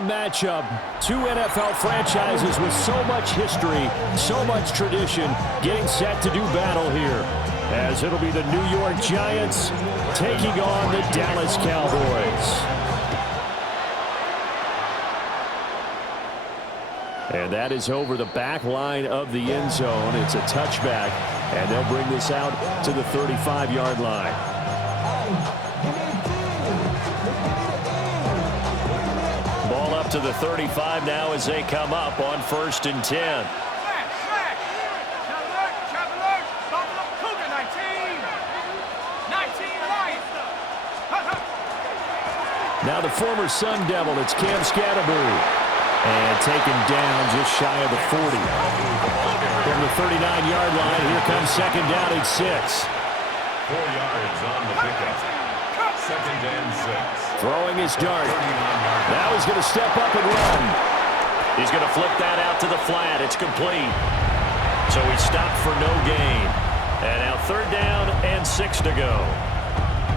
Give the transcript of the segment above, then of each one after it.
a matchup. Two NFL franchises with so much history, so much tradition, getting set to do battle here. As it'll be the New York Giants taking on the Dallas Cowboys. And that is over the back line of the end zone. It's a touchback, and they'll bring this out to the 35-yard line. Ball up to the 35 now as they come up on 1st and 10. Now the former Sun Devil, it's Cam Scatterbury. And taken down just shy of the 40. From the 39-yard line, here comes 2nd down and 6. 4 yards on the pickup. 2nd and 6. Throwing his dart. Now he's going to step up and run. He's going to flip that out to the flat. It's complete. So he stopped for no gain. And now 3rd down and 6 to go.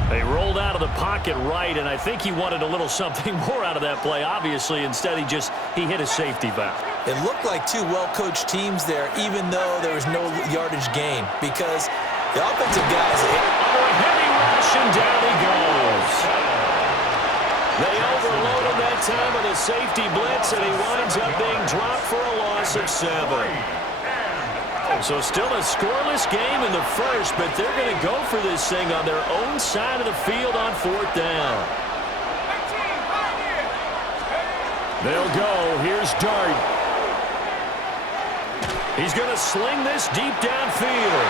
They rolled out of the pocket right, and I think he wanted a little something more out of that play, obviously. Instead, he hit a safety valve. It looked like two well-coached teams there, even though there was no yardage gain, because the offensive guys hit. Oh, a heavy rush, and down he goes. They overload him that time with a safety blitz, and he winds up being dropped for a loss of 7. So still a scoreless game in the first, but they're going to go for this thing on their own side of the field on 4th down. They'll go. Here's Dart. He's going to sling this deep downfield.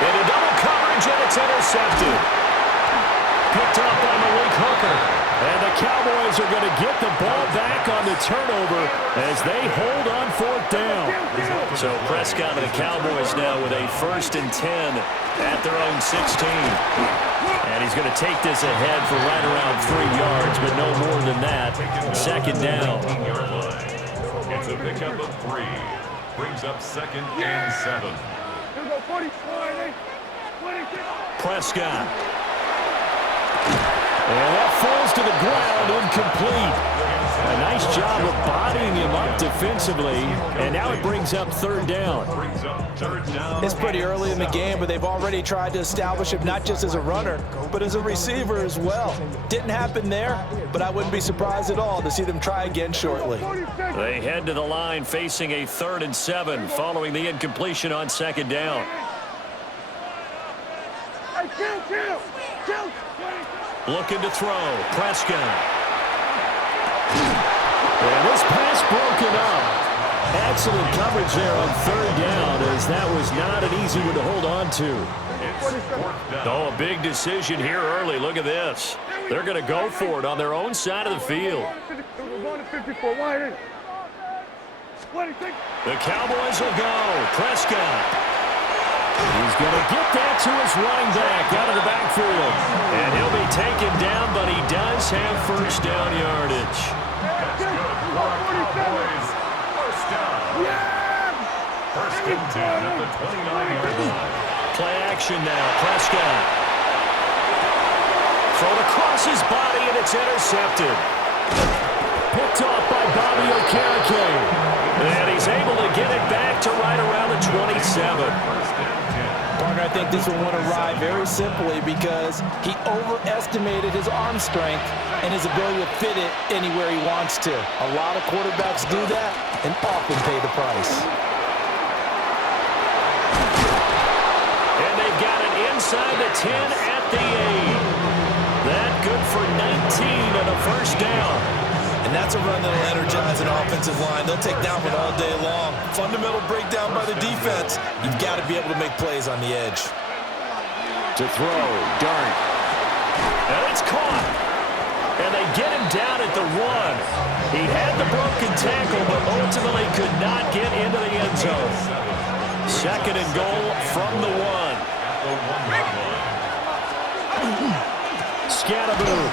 Into double coverage, and it's intercepted. Picked up by Malik Hooker. And the Cowboys are going to get the ball back on the turnover as they hold on 4th down. So Prescott and the Cowboys now with a 1st and 10 at their own 16. And he's going to take this ahead for right around 3 yards, but no more than that. 2nd down. It's a pickup of 3. Brings up 2nd and 7. Prescott. And that falls to the ground, incomplete. A nice job of bodying him up defensively, and now it brings up 3rd down. It's pretty early in the game, but they've already tried to establish him not just as a runner, but as a receiver as well. Didn't happen there, but I wouldn't be surprised at all to see them try again shortly. They head to the line facing a 3rd and 7 following the incompletion on 2nd down. Looking to throw. Prescott. And this pass broken up. Excellent coverage there on 3rd down, as that was not an easy one to hold on to. Oh, a big decision here early. Look at this. They're going to go for it on their own side of the field. The Cowboys will go. Prescott. He's going to get that to his running back out of the backfield. And he'll be taken down, but he does have 1st down yardage. That's good for our Cowboys. 1st down. 1st and 10 at the 29-yard line. Play action now. Prescott. Thrown across his body, and it's intercepted. Picked off by Bobby Okereke. And he's able to get it back to right around the 27. Partner, I think this will want to ride very simply because he overestimated his arm strength and his ability to fit it anywhere he wants to. A lot of quarterbacks do that and often pay the price. And they've got it inside the 10 at the 8. That good for 19 and a 1st down. And that's a run that will energize an offensive line. They'll take that one all day long. Fundamental breakdown by the defense. You've got to be able to make plays on the edge. To throw, Dart. And it's caught. And they get him down at the 1. He had the broken tackle, but ultimately could not get into the end zone. 2nd and goal from the 1. Scatterbury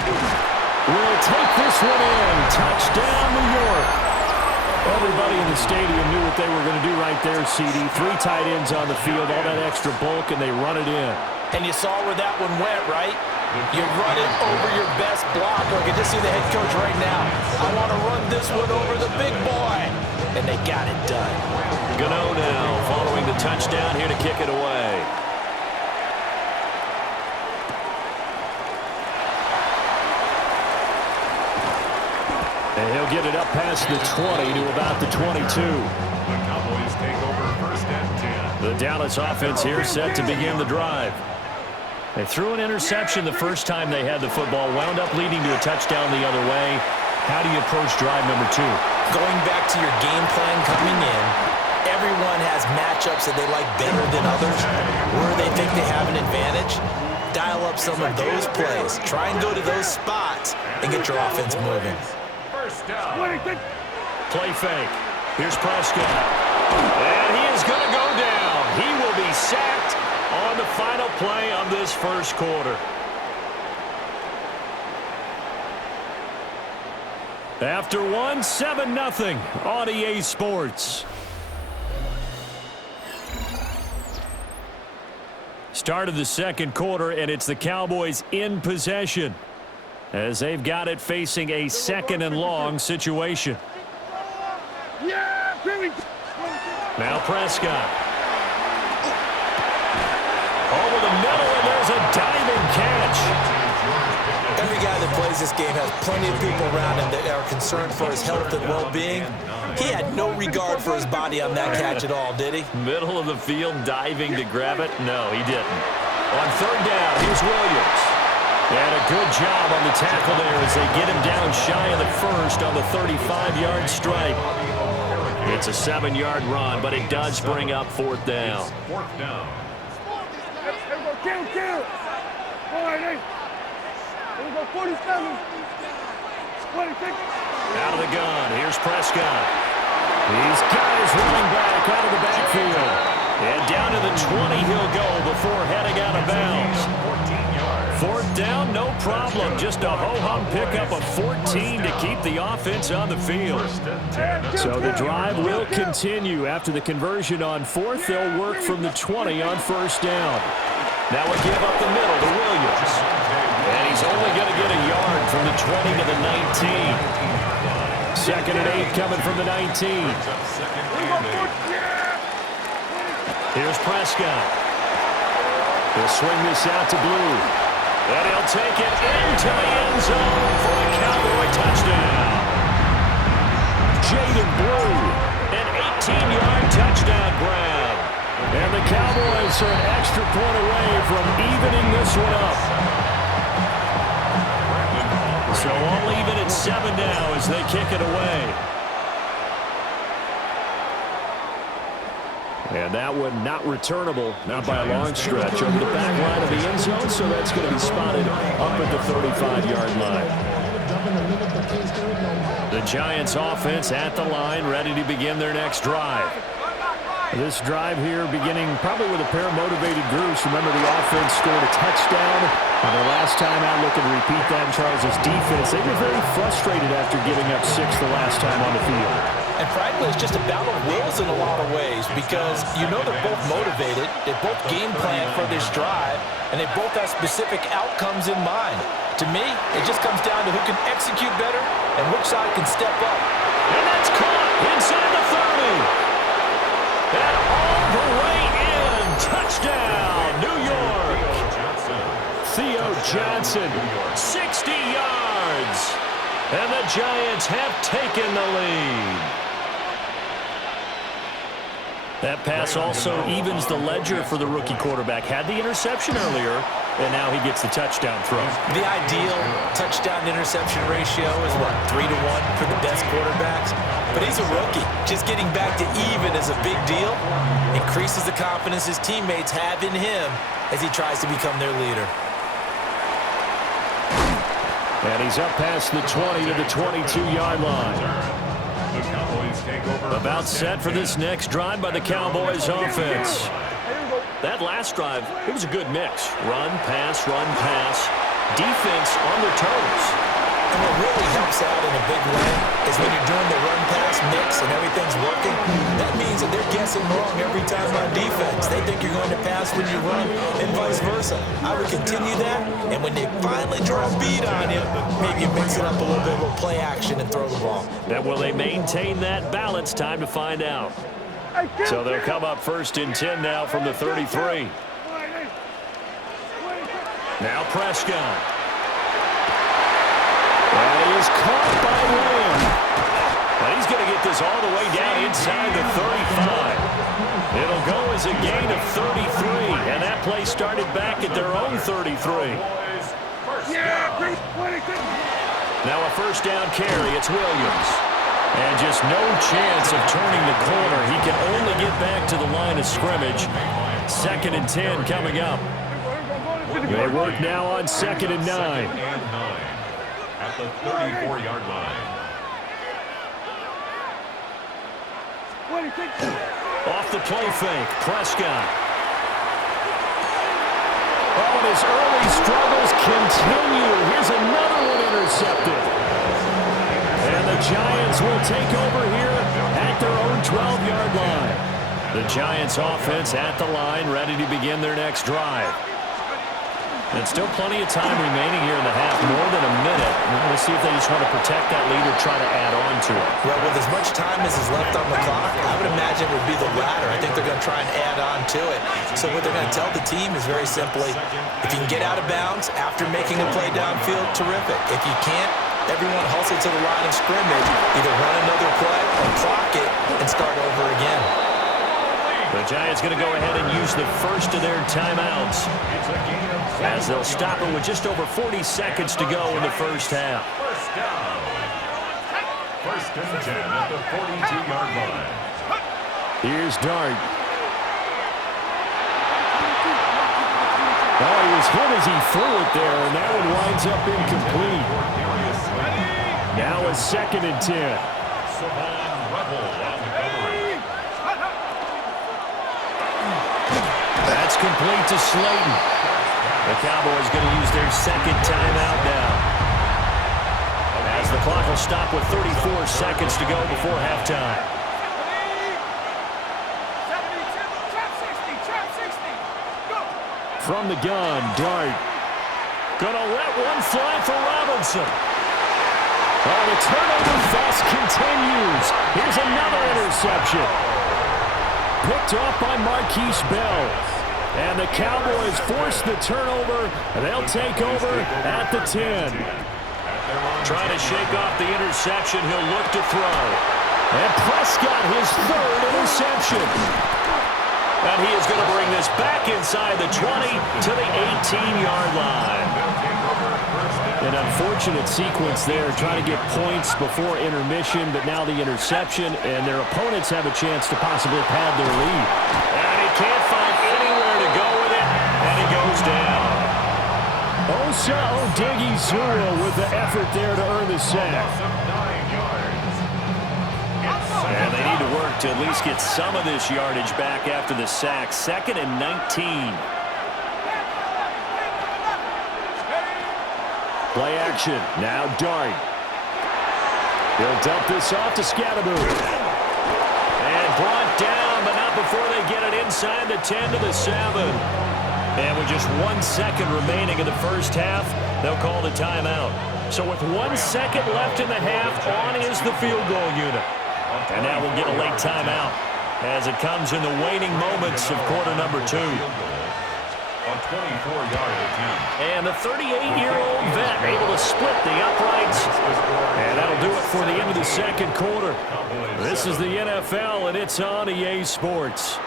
will take this one in. Touchdown, New York. Everybody in the stadium knew what they were going to do right there, CD. 3 tight ends on the field, all that extra bulk, and they run it in. And you saw where that one went, right? You run it over your best blocker. I can just see the head coach right now. I want to run this one over the big boy. And they got it done. Gano now following the touchdown here to kick it away. And he'll get it up past the 20 to about the 22. The Cowboys take over first and 10. The Dallas offense here set to begin the drive. They threw an interception the first time they had the football, wound up leading to a touchdown the other way. How do you approach drive number 2? Going back to your game plan coming in, everyone has matchups that they like better than others. Where they think they have an advantage, dial up some of those plays. Try and go to those spots and get your offense moving. First down. Play fake. Here's Prescott. And he is going to go down. He will be sacked on the final play of this first quarter. After one, 7-0 on EA Sports. Start of the second quarter, and it's the Cowboys in possession as they've got it facing a second and long situation. Now Prescott. Over the middle, and there's a diving catch. Every guy that plays this game has plenty of people around him that are concerned for his health and well-being. He had no regard for his body on that catch at all, did he? Middle of the field, diving to grab it? No, he didn't. On third down, here's Williams. And a good job on the tackle there as they get him down shy of the first on the 35-yard strike. It's a 7-yard run, but it does bring up fourth down. Fourth down. Kill. All right, hey. Here we go, 47. 26. Out of the gun, here's Prescott. These guys running back out of the backfield. And down to the 20 he'll go before heading out of bounds. 14 yards. Fourth down, no problem. Just a ho-hum pickup of 14 to keep the offense on the field. First and 10. So the drive will continue. After the conversion on fourth, they'll work from the 20 on first down. Now we give up the middle to Williams. And he's only going to get a yard from the 20 to the 19. Second and 8 coming from the 19. Here's Prescott. He'll swing this out to Blue. And he'll take it into the end zone for a Cowboy touchdown. Jaden Blue, an 18-yard touchdown grab. And the Cowboys are an extra point away from evening this one up. So all even at 7 now as they kick it away. And that one not returnable, not by a long stretch, over the back line of the end zone, so that's going to be spotted up at the 35-yard line. The Giants offense at the line, ready to begin their next drive. This drive here beginning probably with a pair of motivated groups. Remember, the offense scored a touchdown. And the last time out, looking to repeat that in Charles' defense, they were very frustrated after giving up 6 the last time on the field. And frankly, it's just a battle of wills in a lot of ways because you know they're both motivated, they both game plan for this drive, and they both have specific outcomes in mind. To me, it just comes down to who can execute better and which side can step up. And that's caught inside the 30. And all the way in. Touchdown, New York. Theo Johnson, 60 yards. And the Giants have taken the lead. That pass also evens the ledger for the rookie quarterback. Had the interception earlier, and now he gets the touchdown throw. The ideal touchdown-interception ratio is, what, 3 to 1 for the best quarterbacks? But he's a rookie. Just getting back to even is a big deal. Increases the confidence his teammates have in him as he tries to become their leader. And he's up past the 20 to the 22-yard line. About set for this next drive by the Cowboys offense. That last drive, it was a good mix. Run, pass, defense on their toes. And what really helps out in a big win is when you're doing the run-pass mix and everything's working, that means means that they're guessing wrong every time on defense. They think you're going to pass when you run and vice versa. I would continue that, and when they finally draw a beat on you, maybe you mix it up a little bit with play action and throw the ball. Now, will they maintain that balance? Time to find out. So they'll come up 1st and 10 now from the 33. Now Prescott. And he is caught by Lamb. And he's going to get this all the way down inside the 35. It'll go as a gain of 33. And that play started back at their own 33. Now a 1st down carry. It's Williams. And just no chance of turning the corner. He can only get back to the line of scrimmage. 2nd and 10 coming up. They work now on 2nd and 9. At the 34-yard line. Off the play fake, Prescott. Oh, and his early struggles continue. Here's another one intercepted. And the Giants will take over here at their own 12-yard line. The Giants offense at the line, ready to begin their next drive. And still plenty of time remaining here in the half, more than a minute. We'll see if they just want to protect that lead or try to add on to it. Well, with as much time as is left on the clock, I would imagine it would be the latter. I think they're going to try and add on to it. So what they're going to tell the team is very simply, if you can get out of bounds after making a play downfield, terrific. If you can't, everyone hustle to the line of scrimmage, either run another play or clock it and start over again. The Giants going to go ahead and use the first of their timeouts as they'll stop it with just over 40 seconds to go in the first half. 1st and 10 at the 42-yard line. Here's Dart. Oh, he was hit as he threw it there, and that one winds up incomplete. Now a 2nd and 10. That's complete to Slayton. The Cowboys going to use their 2nd timeout now. As the clock will stop with 34 seconds to go before halftime. From the gun, Dart. Going to let one fly for Robinson. Oh, the turnover fest continues. Here's another interception. Picked off by Marquise Bell. And the Cowboys force the turnover. They'll take over at the 10. Trying to shake off the interception. He'll look to throw. And Prescott, his 3rd interception. And he is going to bring this back inside the 20 to the 18-yard line. An unfortunate sequence there, trying to get points before intermission, but now the interception, and their opponents have a chance to possibly pad their lead. And he can't find anywhere to go with it, and he goes down. Osa Odighizuwa with the effort there to earn the sack. And they need to work to at least get some of this yardage back after the sack. 2nd and 19. Play action. Now Dart. He'll dump this off to Scatterboot. And brought down, but not before they get it inside the 10 to the 7. And with just 1 second remaining in the first half, they'll call the timeout. So with 1 second left in the half, on is the field goal unit. And now we'll get a late timeout as it comes in the waning moments of quarter number 2. A 24-yard attempt. And the 38-year-old vet able to split the uprights. And that'll do it for the end of the 2nd quarter. This is the NFL, and it's on EA Sports.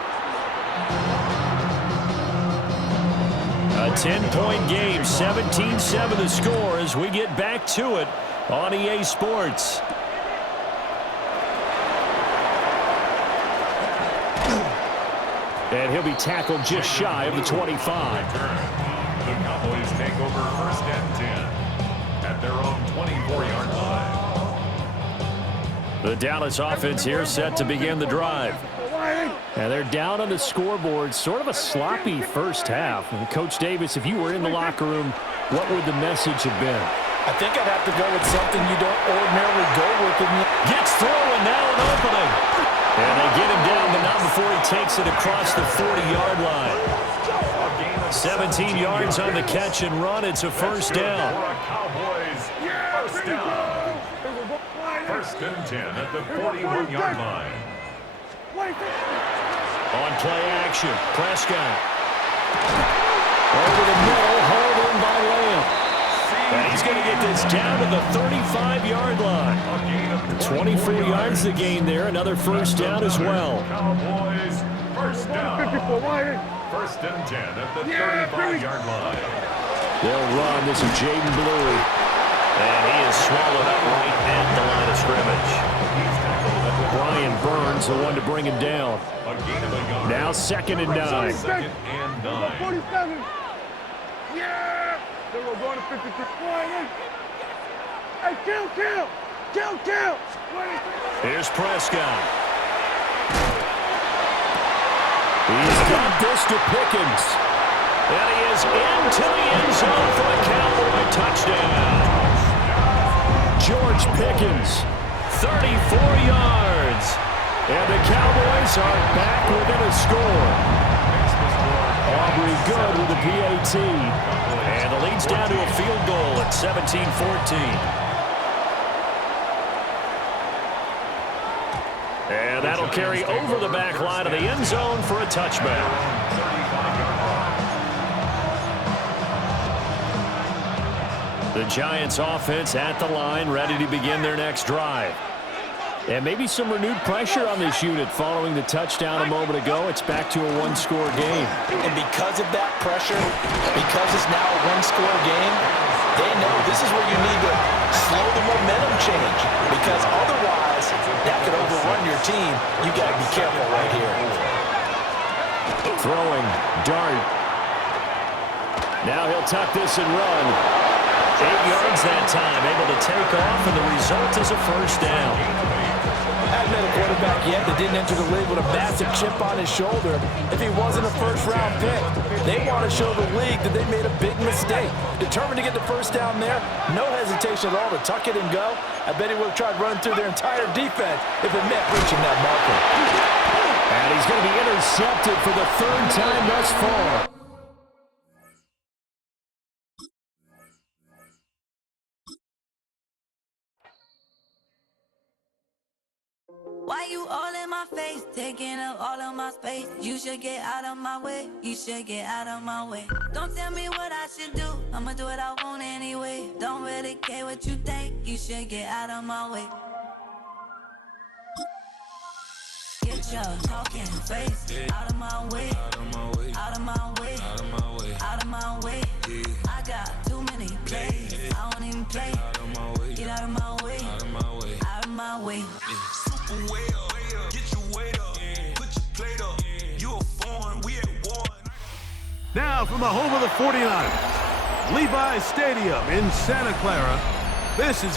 A 10-point game, 17-7 the score as we get back to it on EA Sports. And he'll be tackled just shy of the 25. The Cowboys take over 1st and 10 at their own 24-yard line. The Dallas offense here set to begin the drive. And they're down on the scoreboard. Sort of a sloppy first half. And Coach Davis, if you were in the locker room, what would the message have been? I think I'd have to go with something you don't ordinarily go with. Gets through, and now an opening. And they get him down, but not before he takes it across the 40-yard line. 17 yards on the catch and run. It's a first down. First down. First and 10 at the 41-yard line. On play action, Prescott. Over the middle, hauled in by Lamb. And he's going to get this down to the 35-yard line. 24 yards to gain there. Another first down as well. Cowboys, first down. First and 10 at the 35-yard line. They'll run. This is Jaden Blue. And he is swallowed up right at the line of scrimmage. Brian Burns, the one to bring him down. Now second and 9. Second and 9. 47. Yeah! They were going to 53. Hey, kill! Here's Prescott. He's got this to Pickens. And he is into the end zone for a Cowboy touchdown. George Pickens, 34 yards. And the Cowboys are back within a score. Aubrey good with the PAT. And the lead's down to a field goal at 17-14. And that'll carry over the back line of the end zone for a touchback. The Giants offense at the line, ready to begin their next drive. And maybe some renewed pressure on this unit following the touchdown a moment ago. It's back to a one-score game. And because of that pressure, because it's now a one-score game, they know this is where you need to slow the momentum change. Because otherwise, that could overrun your team. You got to be careful right here. Throwing, dart. Now he'll tuck this and run. 8 yards that time, able to take off, and the result is a first down. Hadn't been a quarterback yet that didn't enter the league with a massive chip on his shoulder if he wasn't a first-round pick. They want to show the league that they made a big mistake. Determined to get the first down there, no hesitation at all to tuck it and go. I bet he would have tried running through their entire defense if it meant reaching that marker. And he's going to be intercepted for the third time thus far. Why you all in my face, taking up all of my space? You should get out of my way, you should get out of my way. Don't tell me what I should do, I'ma do what I want anyway. Don't really care what you think, you should get out of my way. Get your talking face out of my way, out of my way, out of my way, out of my way, out of my way. I got too many plays, I don't even play. Get out of my way, out of my way, out of my way. Now from the home of the 49ers, Levi's Stadium in Santa Clara, this is